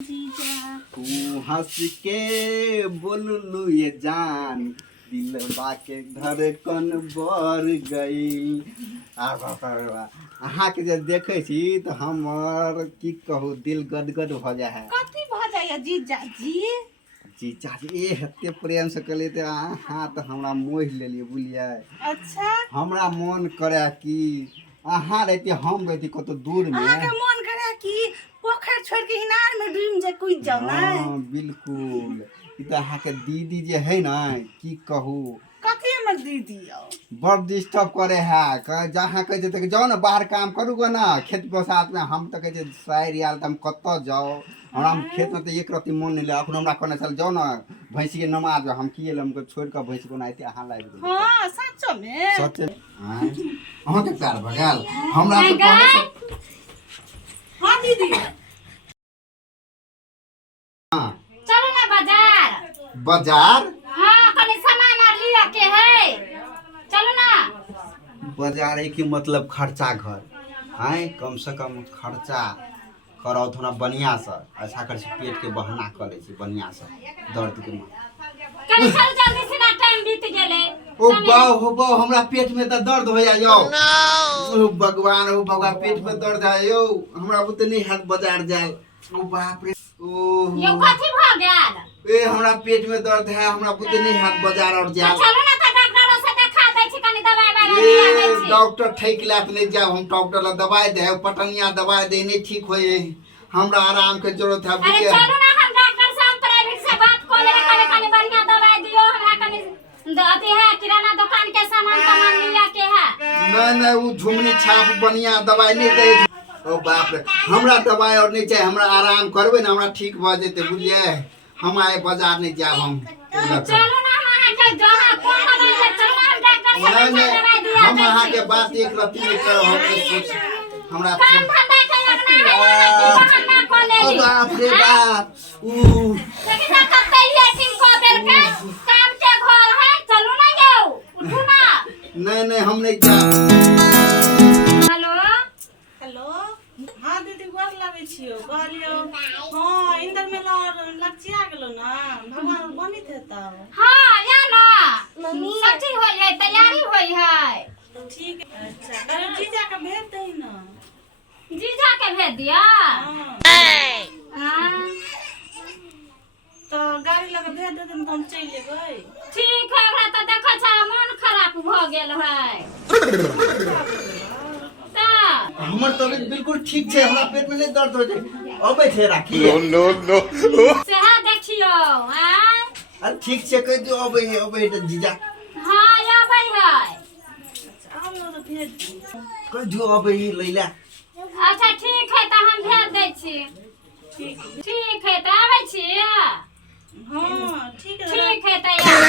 तू हंस के बोललू ये जान दिलबा के धड़कन बढ़ गई। अहाँ के जे देखे छी तो हमर की कहू दिल गदगद भ जाए है। कथी भ जाए जीजा जी? जीजा जी ए हते प्रेम से कहले ते अहाँ तो हमरा मोह लेलिए बुझलिए। अच्छा हमरा मन करे कि अहाँ रहते हम रहती कतो दूर में। अहाँ के मन करे कि पोखर छोड़ के इनार में डूब जा कूद जाओ ना। हां बिल्कुल। ई तो अहाँ के दीदी जे है ना की कहू कथी हमर दीदी हो बड़ डिस्टर्ब करे है। जहाँ कहे जते जाओ ना बाहर काम करूगा ना खेत बसात में हम तो कहे शायर आल हम कत जाओ हमरा खेत में तो एक रत्ती मन नहीं ले अखन हमरा कहने चल जाओ ना भैंसी के नमाज हम किए हमको छोड़ के भैंसी को नाते अहाँ लाग दे। हां सच में सच हां अहाँ के प्यार भगाल हमरा तो कहने हां दीदी हां चलो ना बाजार। बाजार हाँ कने सामान और लिया के है चलो ना। बाजार है कि मतलब खर्चा घर हैं कम से कम खर्चा करो थोड़ा बढ़िया से अच्छा कर पेट के बहाना कर ले बढ़िया से दर्द के मारे कने चल जल्दी से ना टाइम बीत गेले। ओ बाऊ हमरा पेट में तो दर्द हो जाए यो। ओ भगवान पेट में दर्द है यो हमरा बुते नहीं हाथ बाजार जाल। ओ बाप रे ओ यो कथी भ गेल? ए हमरा पेट में दर्द है हमरा बुते नहीं हाथ बाजार और जाल। चलो ना त डॉक्टर से दिखा दै छी कनी दवाई वाला लिया दै छी। डॉक्टर ठेक लात नहीं जाओ हम डॉक्टर ला दवाई दे पटनिया दवाई दे नहीं ठीक होए हमरा आराम के जरूरत है। अरे चलो ना हम डॉक्टर से हम प्राइवेट से बात कर ले कने बढ़िया दवाई दियो हमरा कने अथी है किराना दुकान के सामान लिया के है। नहीं वो झुमनी छाप बढ़िया दवाई नहीं दे। ओ बाप रे हमरा दवाई और नहीं चाहिए हमरा आराम करबे ना हमरा ठीक भ जेते बुझलिए हम आए बाजार नहीं जाब हम। चलो ना वहां के जहां कोन दवाई चलो हम डॉक्टर से दवाई दिया हम अहाँ के बात एक रत्ती नहीं करो हम सोच हमरा काम धंधा के लगना है बहाना को ले ली। ओ बाप रे बाप लेकिन ना कते लेटिंग को देर के काम के घर है चलो ना जाओ उठो ना। नहीं हम नहीं जा। हेलो हेलो हां दीदी गोर लागै छियो कहलियो हां इंदर मेला लक्षिया गेलो ना भगवान बनित हेता। हां या ना मम्मी सब चीज होई है तैयारी होई है। ठीक है अच्छा अरे जीजा के भेज दई ना। जीजा के भेज दिया। हां तो गाड़ी लगा भेज दे तो हम चल लेबै। ठीक है हमरा तो देखा छ मन खराब भ गेल है। हमर तबीयत बिल्कुल ठीक छे हमरा पेट में नहीं दर्द हो जाए अबे छे राखी नो सेहा देखियो हां अरे ठीक छे कह दियो अबे त जीजा। हां आबै है। अच्छा हम तो भेज दी कह दियो अबे लैला। अच्छा ठीक है तो हम भेज दै छी। ठीक है तो आबै छी। हां ठीक है तैयार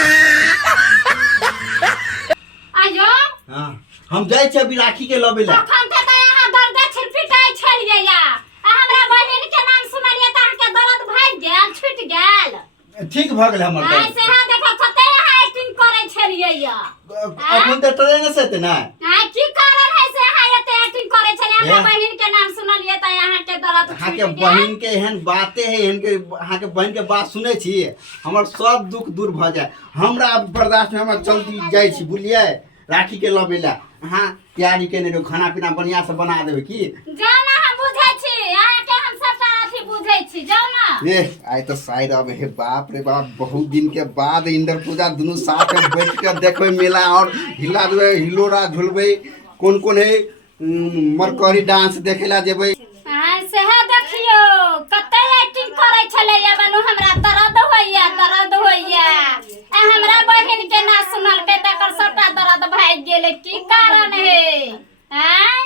आजो। हां हम जाय छे अभी राखी के लबे ला। अखन ते यहाँ दर्द छिलपिटाई छलिए या हमरा बहिन के नाम सुनलिए त अहाँ के दर्द भाग गेल छूट गेल। ठीक भ गेल हमर दर्द। ऐसे हा देखो कते यहाँ एक्टिंग करे छलिए या अपन त ट्रेन से त ना हां की कारण है से हा एते एक्टिंग करे छलिए हमरा बहिन के नाम सुनलिए त यहाँ के दर्द अहाँ के बहिन के एहन बातें है एहन के अहाँ के बहिन के बात सुने छी हमर सब दुख दूर भ जाए हमरा बर्दाश्त में हम जल्दी जाय छी बुझलिए राखी के लबे ला। हां तैयारी केने रहो खाना पीना बढ़िया से बना देबे की जाओ ना हम बुझै छी अहाँ के हम सबटा अथी बुझै छी जाओ ना। ए आई तो शायद अब हे बाप रे बाप बहुत दिन के बाद इंद्र पूजा दोनों साथ में बैठ के देखबे मेला और हिला देबे हिलोरा झुलबे कौन है मरकरी डांस देखेला जेबे। हां सेहा देखियो कते एक्टिंग करे छले या बनू हमरा दर्द होइया आ हमरा बहिन के ना सुनल के तकर सबटा दर्द भाग गेले की कारण है हैं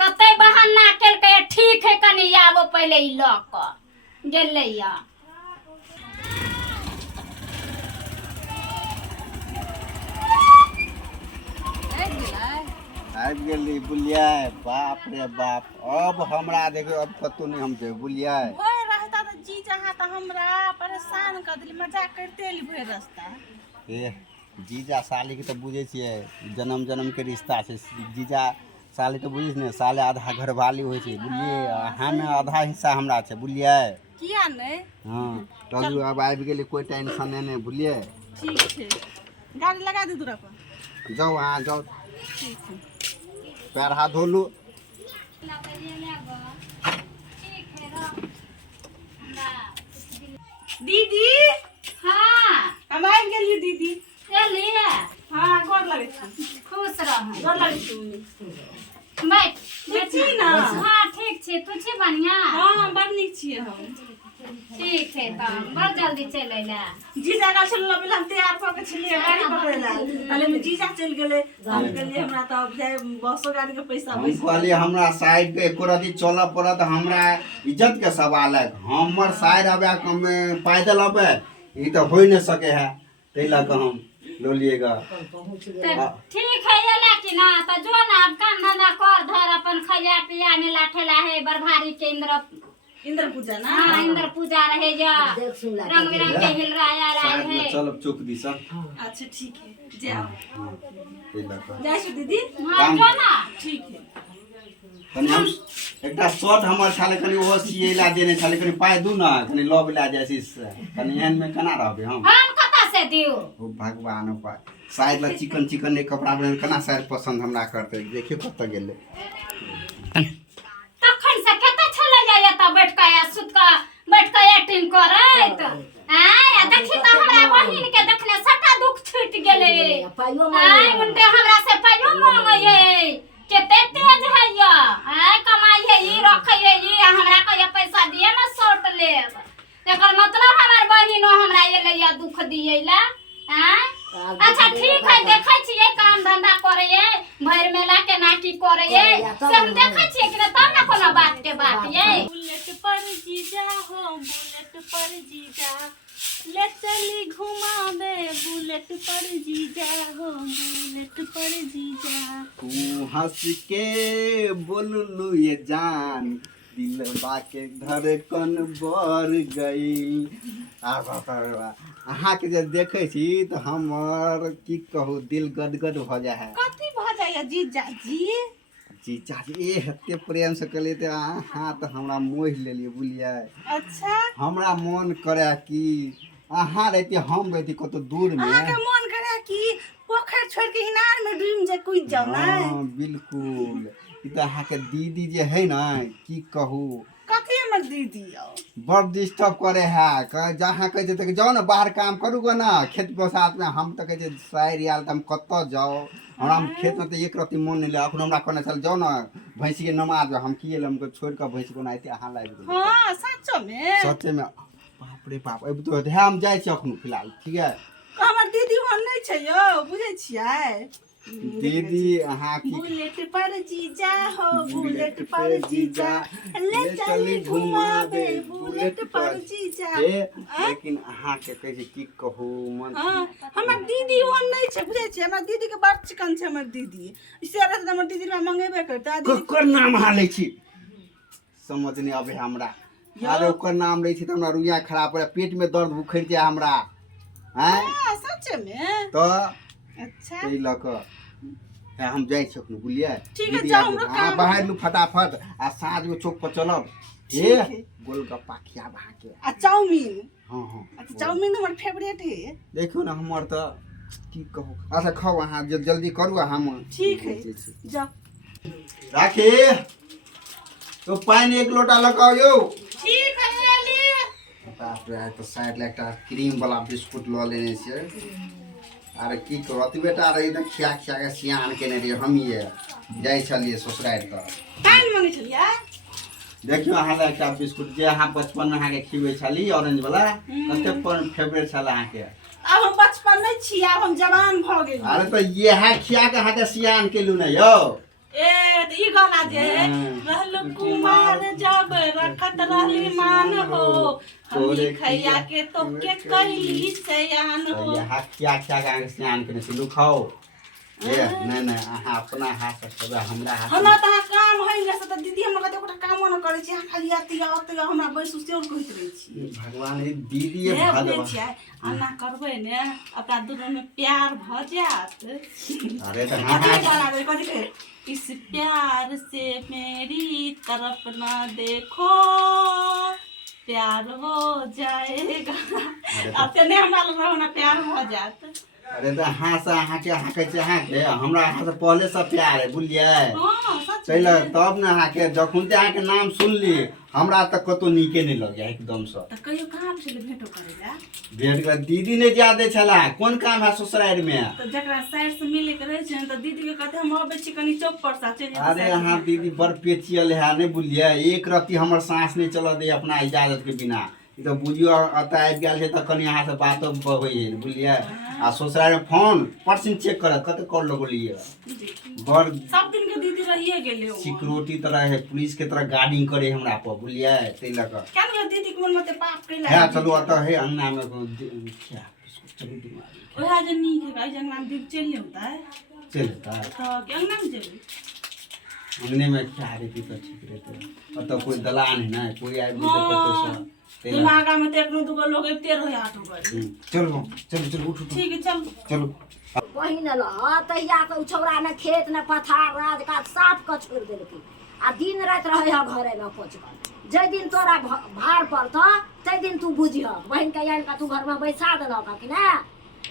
कते बहाना केल के ठीक है कनी आबो पहले ई ल क गेले या। आबि गेली बुलिया बाप रे बाप अब हमरा देखो अब कतो नहीं हम जे बुलिया ओए रहता तो जीजा हा त हमरा परेशान कर दिली मजाक करते ली भर रास्ता। ए जीजा साली के तो बुझे छिए जन्म के रिश्ता छे जीजा साली तो बुझिस ने साले आधा घरवाली होइ छे बुझलिए हाँ में आधा हिस्सा हमरा छे बुझलिए। किया नहीं? हाँ राजू अब आबि गेली, कोई टेंशन नहीं, बुझलिए। ठीक है, गाड़ी लगा दे दूरा पर। जाओ अहाँ जाओ, ठीक है। पैर हाथ धो लू। दीदी हाँ हम आबि गेलियै दीदी। चलिए हाँ गोर लगै छी। खुश रह। गोर लगै छी। बैठ ठीक छी ना? हाँ ठीक छी, तू छी बढ़िया? हाँ बड़ नीक छियै हम। ठीक है तो बड़ जल्दी चल अइला। जीजा का छल पहले हम तैयार क के छलियै गाड़ी पकड़े ला, पहले में जीजा चल गेले, हम गेलियै हमरा त अब जाय बसो गाड़ी के पैसा हम बैस। कहलिए हमरा साइड पे एको रती चलऽ पड़त, हमरा इज्जत के सवाल है। हमर साइड आबे पैदल आबे ई तो हो नहीं सके है, तै लऽ के हम लो लिएगा। तो ठीक है ये लेकिन ना तो जो ना अब काम धंधा कर धर अपन खैया पिया में लाठेला है बरभारी के इंद्र पूजा ना? हाँ इंद्र पूजा रहे जा, रंग बिरंग के हिल रहा साइड है। में चल चौक दी सब। अच्छा ठीक है जाओ। तै लऽ के जाय छी दीदी। हाँ जो ना ठीक है। कनी हम एकटा शर्ट हमर छाले कनी ओहो सिएला देने छाले, कनी पाइ दू ना, कनी लऽ ला जाय से, कनी एहन में केना रहबे हम। हम कता से दियो? ओ भगवान पाइ साइड ला चिकन ने कपड़ा बन केना साइड पसंद हमरा करते, देखियो कत गेले। तखन से कते चले जाय त बैठ के या सुत के बैठ के एक्टिंग करैत। आय देखि त हमरा बहिन के देखने सटा दुख छूट गेले। आय उनते हमरा से पाइयो मांगै केते तेज है या। आय कमाई है ई रखै है ई, हमरा के पैसा दिए ना शर्ट लेब। एकर मतलब हमर बहिनो हमरा ये ले दुख दियैला। आय अच्छा ठीक है, देखै छियै काम धंधा करै है, भैर मेला के नाटी करै है, से हम देखै छियै कि तब ना कोनो बात के बात ये। बुलेट पर जीजा हो, बुलेट पर जीजा ले चली घुमा दे, बुलेट पर जीजा हो, बुलेट पर जीजा। तू हंस के बोललू ये जान, दिलबा के धड़कन बढ़ गई। अहाँ के जे देखै छी तो हमर की कहू दिल गदगद भ जाय है। कथी भ जाय जीजा जी? जीजा जी एते प्रेम से कहलिए तो अहाँ तो हमरा मोह लेलिए, बुझलिए। अच्छा हमरा मन करे कि अहाँ रहती हम रहती कतो दूर में। अहाँ के मन करे कि पोखर छोड़ के इनार में डूब जे कूद जाओ ना? हाँ बिल्कुल। ई तो अहाँ के दीदी जे है ना, की कहू कथी हमर दीदी हो? बड़ डिस्टर्ब करे है। जहाँ कहे तक जाओ ना बाहर काम करूँगा ना खेत बसात में, हम तो कहे साइड आयल तो हम कत जाओ, हमरा खेत में तो एक रती मन नहीं ले। अखन हमरा कहने चल जाओ ना भैंसी के नमाज हम किए हमको छोड़ कर भैंसी को नाते अहाँ लाइब। हाँ सच में? सच्चे में बाप रे बाप। अब तो हम जाए छी अखन फिलहाल, ठीक है। हमर दीदी हो नहीं छै यो, बुझे छियै? दीदी अहाँ की बुलेट पर जीजा हो, बुलेट पर जीजा ले चली घुमाबे, बुलेट पर जीजा। लेकिन अहाँ के कहे की कहू मन। हाँ हमर दीदी ओहन नहीं छै, बुझे छियै? हमर दीदी के बड़ चिकन छै हमर दीदी। इसे रहत त हमर दीदी हमरा मंगेबे करता। दीदी ओकर नाम अहाँ लै छी, समझ नहीं आबे हमरा। अरे ओकर नाम लै छी त हमरा रुइया खराब पड़े, पेट में दर्द उखड़ जाए हमरा। हैं हाँ सच में? तो अच्छा तै ल क हम जाए छी अखन, बुझलिए। ठीक है, जाओ, हमरा अहाँ काम बाहर लू फटाफट आ साँझ में चौक पर चलब। ठीक हे है। गोलगप्पा खिया बहा के। आ चाउमीन? हाँ हाँ अच्छा चाउमीन हमर फेवरेट है। देखियो ना हमर तो की कहू। अच्छा खाओ अहाँ जल्दी करू हम। ठीक है जाओ। राखी तो पानी एक लोटा लगाओ यो। ठीक है ले लिए। बाप रे तो साइड ले एकटा क्रीम वाला बिस्कुट ल लेने छियै। अरे की करू अति बेटा रही त खिया के सियान केने रहिए हम ये जाय छलिए ससुराल त। कान मांगे छलिए? देखियो अहाँ ले एकटा बिस्कुट जे अहाँ बचपन में अहाँ के खिबै छली ऑरेंज वाला, कते पर फेवरेट छल अहाँ के। अब हम बचपन में छी, अब हम जवान भ गेली। अरे तो ये है खिया के अहाँ के सियान केलु न यो। ए त ई गाना जे रहलु कुमार जब रखत रहली मान हो, हमनी खैया के तो के कैली सयान हो। यहाँ क्या के अहाँ के सियान केने छी लु खाओ। ए नहीं अहाँ अपना हाथ से सब हमरा हाथ। हमरा त काम है ने से त दीदी हमरा त ओकरा काम न करे छी, अहाँ खाली आती आते हमरा बैसु से और कहत रही छी। भगवान ये दीदी ये ए भगवान। बुझे छियै अन्ना करबै ने अपना दोनों में प्यार भ जात। अरे तो कथी हाँ गाना रे कथी के? इस प्यार से मेरी तरफ ना देखो, प्यार हो जाएगा अब तो नहीं हमारा रहो प्यार हो जात अरे तो हाँ से अहाँ के हमरा अहाँ से पहले से प्यार है बुझलिए हाँ सच चल तब ने अहाँ के जखन अहाँ के नाम सुनली हमरा तक कतो नीके नहीं लगे एकदम से तो कहियो काम से भेंटो करेला भेंट कर दीदी ने ज्यादा छला कौन काम है ससुराल में तो जकरा साइड से मिले के रहे छै तो दीदी के कहते हम अबै छी कनी चौक पर सा चल अरे अहाँ दीदी बड़ पेचियल है नहीं बुझलिए एक रत्ती हमर सांस नहीं चल दे अपना इजाजत के बिना ई तो बुझियो अतः आबि गेल छै त कनी अहाँ से बातो होई है बुझलिए आ ससुराल में फोन परसेंट चेक करत कते कॉल लगलिए बड़ सब दिन के दीदी रहिए गेले सिक्योरिटी तरह है पुलिस के तरह गार्डिंग करे हमरा पर बुझलिए तै लक क्या ने दीदी के मन मते पाप कैला है चलो अतः है अंगना में क्या चलो दिमाग ओहा जे नी के गाय जंगला में दीदी चल होता है चलता तो के अंगना में चली अंगने में क्या रहती तो ठीक रहते अतः कोई दलान है ना कोई आए तो कतो से दिमाग में तो एक दुगो लोग एते रहे आठ गो चलो चलो चलो उठो ठीक है चल चलो बहिन ल तहिया तो छौरा ने खेत ने पथार राज का साफ क छोड़ देलकै आ दिन रात रहे ह घरे में पचकल जै दिन तोरा भार पड़त तै दिन तू बुझिह बहिन के यान का तू घर में बैसा देलक कि ना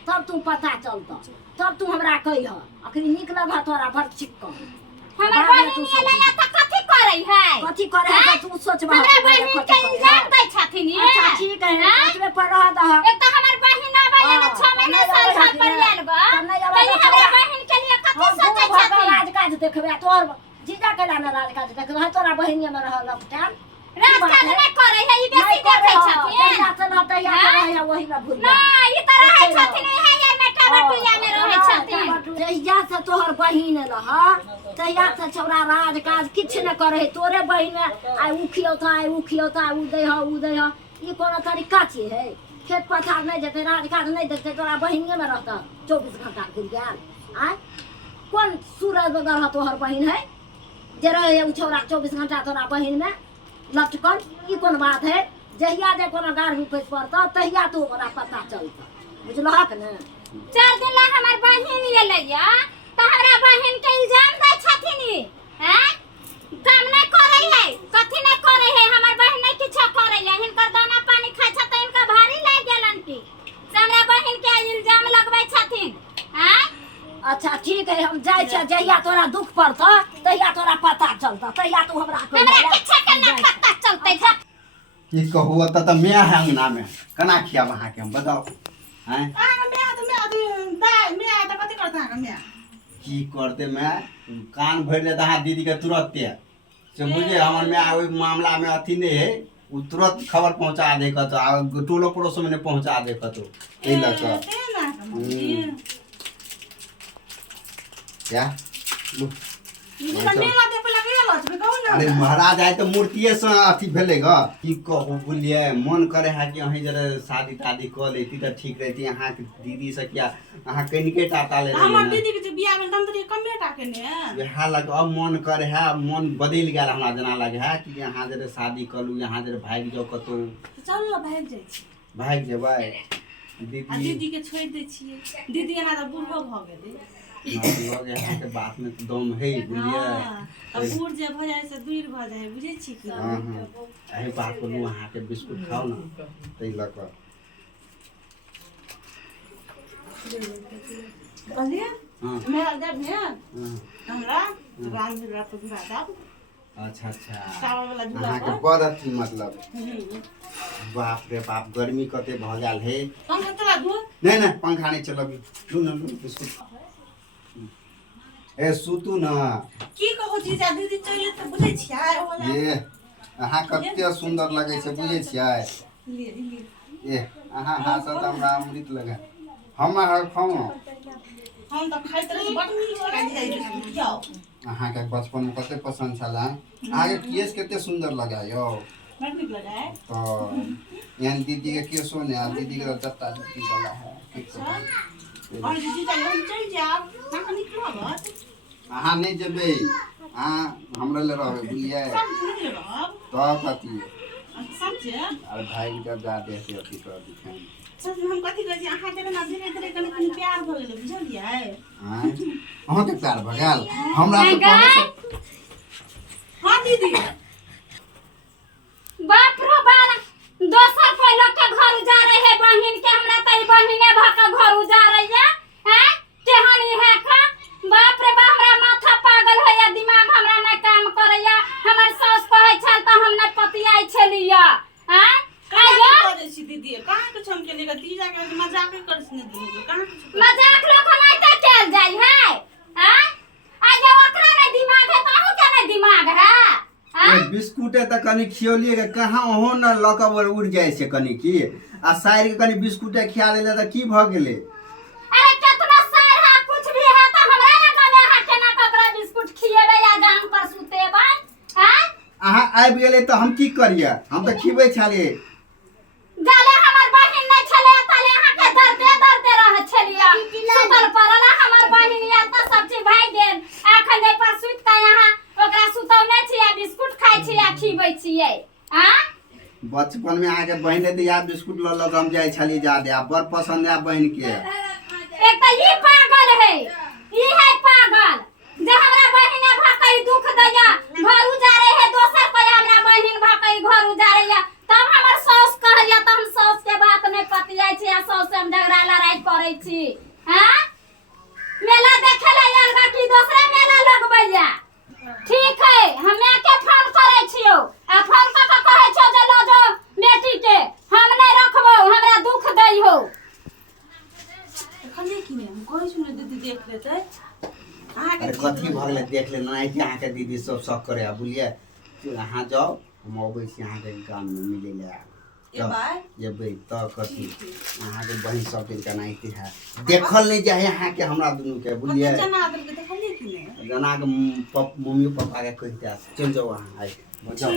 तब तू पता चलत तब तू हमरा कहिह अखनी निकलब तोरा भर चिक्क हमर बहिन एलै त कथि करै है कथि करे है तू सोचबा हमरा बहिन के इल्जाम दै छथिन अच्छा ठीक है पांचवे पर रह दह एक तो हमर बहिन आबै है 6 महीना साल साल पर आयल गो तै हमरा बहिन के लिए कथि सोचै छथिन राज काज देखबे तोर जीजा केला ना राज काज देखबे तोरा बहिनिया में रहल लपटान राज काज नै करै है ई बेसी देखै छथिन ना ना तैया रहे वही ना भूल ना ई त रहै छथिन इहे यार में टबटुया में रहै छथिन जहिया से तोहर बहिन रह तहिया से छौरा राज काज किछ न करे तोरे बहिन आइ उखियोता उ दे ह ई कोनो तरीका छी है खेत पथार नहीं देते राज काज नहीं देते तोरा बहिनिये में रहता 24 घंटा घुर गेल आय कौन सूरज बगल तोहर बहिन है जे रहे उ छौरा 24 घंटा तोरा बहिन में लटकल ई कोन बात है जहिया जे कोनो गार भी पैस पड़ता तहिया तो ओकरा पता चलता बुझलहक ने 4 दिन ला हमर बहिन एलैया त हमरा बहिन के इल्जाम दै छथिन ई हैं काम नै करै है कथि नै करै है हमर बहिन नै किछो करै है हिनकर दाना पानी खाइ छ त इनका भारी लाग गेलन की से हमरा बहिन के इल्जाम लगबै छथिन हैं अच्छा ठीक है हम जाय छ जहिया तोरा दुख पड़ता तहिया तोरा पता चलता तहिया तू हमरा किछो के न पता चलतै छ की कहू त मैं है अंगना में कना खियाब अहाँ के हम बताओ हैं मैं तो कथि करता है मैं की करते मैं कान भर ले अहाँ दीदी के तुरंते से बुझे हमर में ओइ मामला में अथी नहीं है उ तुरंत खबर पहुंचा दे कतो टोलो पड़ोस में पहुंचा दे कतो ए लक क्या लो अरे महाराज आए तो मूर्तिये से अथी भेले ग की कहू बुझलिए मन करे है कि अहीं जरे शादी तादी क लेती त ठीक रहती अहाँ के दीदी से क्या अहाँ कनिके टाटा ले हमर दीदी के बियाह में दम तरी कमे टाके ने यहाँ लग अब मन करे है मन बदल गेल हमरा जना लगे है कि यहाँ जरे शादी कलू यहाँ जरे भाग जाओ कतो चल ल भाग जाय छी भाग जेबै आ दीदी दीदी के छोड़ दे छिए दीदी एना त बुढ़ो भ गेलै लगे यहाँ के बात में तो दम है बुझलिए अब बूढ़ जे भ जाय से दूर भ जाय बुझे छी कि हां एही बात को अहाँ के बिस्कुट खाओ ना तै लक कहलिए हां मेरा जब ने हां हमरा राम जी रात को दाब अच्छा अच्छा सावा वाला झूला अहाँ के बड़ अथी मतलब बाप रे बाप गर्मी कते भ गेल है पंखा चला दू नहीं नहीं पंखा नहीं चलब लू ना लू बिस्कुट ए सुतू ना की कहू जीजा दीदी चले त बुझे छियै ओ वाला ये अहाँ कते सुंदर लगे छै बुझे छियै ले ले ए अहाँ हाथ से हमरा अमृत लगे हम खाऊ हम त खाइत रही बड नीक लगे छै जाओ अहाँ के बचपन में कते पसंद छला अहाँ के केस कते सुंदर लगा यो बड नीक लगे है तो यानी दीदी के केसो ने आ दीदी के जत्ता जुत्ती वाला है ठीक है और दीदी त हम चल जाब ना निकलबत अहाँ नहीं जेबे अहाँ हमरा ले रहबे बुझलिए सब दिन रहब तो कथी समझे अरे भाई जब जा दे से अथी कर दिखाई सब हम कथि कहै छी अहाँ के ना धीरे धीरे कनी प्यार भ गेलै बुझलियै हां अहाँ के प्यार भगाल हमरा तो पहले से हां दीदी बाप रो बाला दोसर कोई लोग के घर उजारे है बहिन के हमरा त ई बहिने भका घर उजारे है हैं केहनी है का बाप रे बाप हमरा माथा पागल होया दिमाग हमरा न काम करैया हमर सास कहै छल त हम न पतियाई छलिया हैं आयो करे छी दीदी कहां कुछ हम के लेगा ती जाके मजाक कर छी दीदी कहां कुछ मजाक लोग नहीं त चल जाई है हैं आयो ओकरा नहीं दिमाग है ताहू के नहीं दिमाग है हैं बिस्कुट है त कनी खियोलिए के कहाँ ओहो न लकबर उड़ जाए से कनी की आ साइर के कनी बिस्कुट खिया लेले त की भ गेले। अरे कितना सार है कुछ भी है तो हमरा यहाँ में है केना ककरा बिस्कुट खिएबे या जान पर सुतेबे हैं अहाँ आबि गेले त हम की करिए हम त खिबै छाले जाले हमर बहिन नहीं छले ताले यहाँ के दर्दे रह छलिया सुतल पड़ला हमर बहिन या त सब चीज भाई गेल एखन जे पर सुत के यहाँ ओकरा सुतौने छियै बिस्कुट खाइ छियै खिबै छियै हैं बचपन में आके बहिने त या बिस्कुट ल ल हम जाए छाली जा दे बड़ पसंद है बहन के। एक त ई पागल है ई है पागल जे हमरा बहिने भकई दुख दैया घर उजारे है दोसर कोई हमरा बहिन भकई घर उजारे या तब हमर सास कहलिया त हम सास के बात नहीं पतियाई छी आ सास से हम झगड़ा लड़ाई करै छी हैं मेला देखे ले अलगा की दूसरे मेला लगबैया ठीक है हमे के फोन करै छियो आ फोन क के कहै छौ जे लो जो बेटी के हम नहीं रखबो हमरा दुख दै हो खले कि नहीं हम कहै छी दीदी देख लेते कहां अरे कथी भ गेले देख ले नहीं कि अहाँ के दीदी सब शक करे बुझलिए अहाँ जाओ हम अबै छी अहाँ के काम में मिले ले जेबै त कथी अहाँ के बहिन सब दिन केना इति है देखल नहीं जाए अहाँ के हमरा दुनू के बुझलिए जना आदर के देखलिए कि नहीं जना के मम्मी पापा के कहते चल जाओ अहाँ आई जाओ।